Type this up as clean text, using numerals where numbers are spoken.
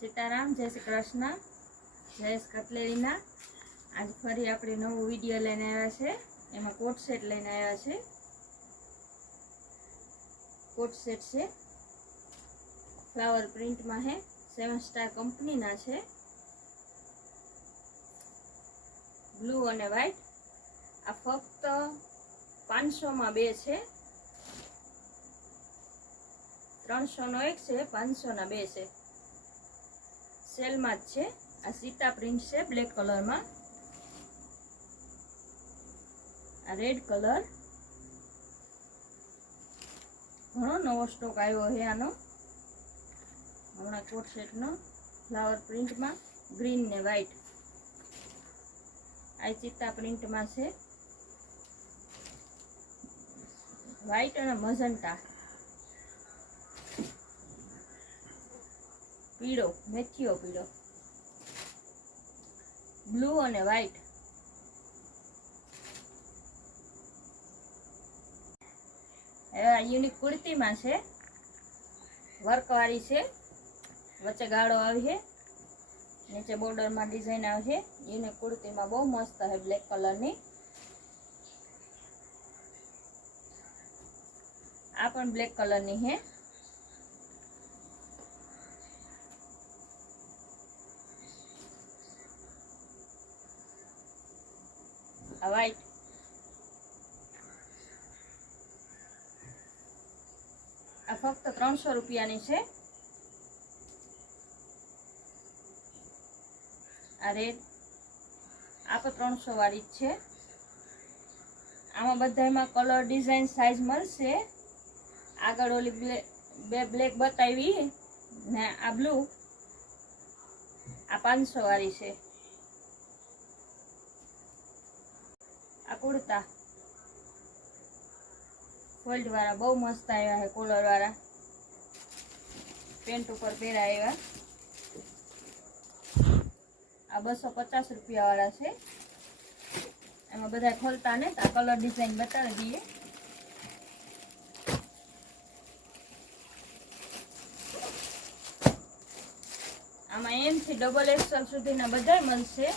सीताराम जय श्री कृष्ण जयेश कटलेरीना आज फरी आपणे नवो विडियो लईने आव्या छे। एमां कोट सेट लईने आव्या छे। कोट सेट छे फ्लावर प्रिंट में है 7 स्टार कंपनी ना छे। ब्लू और व्हाइट आ फक्त 500 में 2 छे। 300 नो 1 छे 500 ना 2 छे। सेल में छे। आ सीता प्रिंट छे ब्लेक कलर में। आ रेड कलर घणो नवो स्टॉक आव्यो है। आनो हमणा कोट सेट नो फ्लावर प्रिंट में ग्रीन ने व्हाइट आ सीता प्रिंट में छे। व्हाइट और मजंटा पीड़ो मेथियो पीड़ो ब्लू और व्हाइट यूनिक कुर्ती में छे। वर्क वाली छे। वच्चे गाढ़ो आवे नीचे बॉर्डर में डिजाइन आवे। यूनिक कुर्ती में बहुत मस्त है ब्लेक कलर नी। आ पण ब्लेक कलर नी है। व्हाइट आ फक्त 300 रुपया नी छे। आ रेड आ पण 300 वाली छे। आमां बधायमां कलर डिजाइन साइज मळशे। आगळ ओली बे ब्लेक बतावी ने आ ब्लू आ 500 वाली छे। आ कुर्ता फोल्ड वाला बहुत मस्त आया है। कॉलर वाला पेंट ऊपर पहराया। आ 250 रुपया वाला है। एमां बधा खोलता ने तो कलर डिजाइन बतावी दीए। आमां एम थी डबल एक्सल सुधीना बधाय मळशे।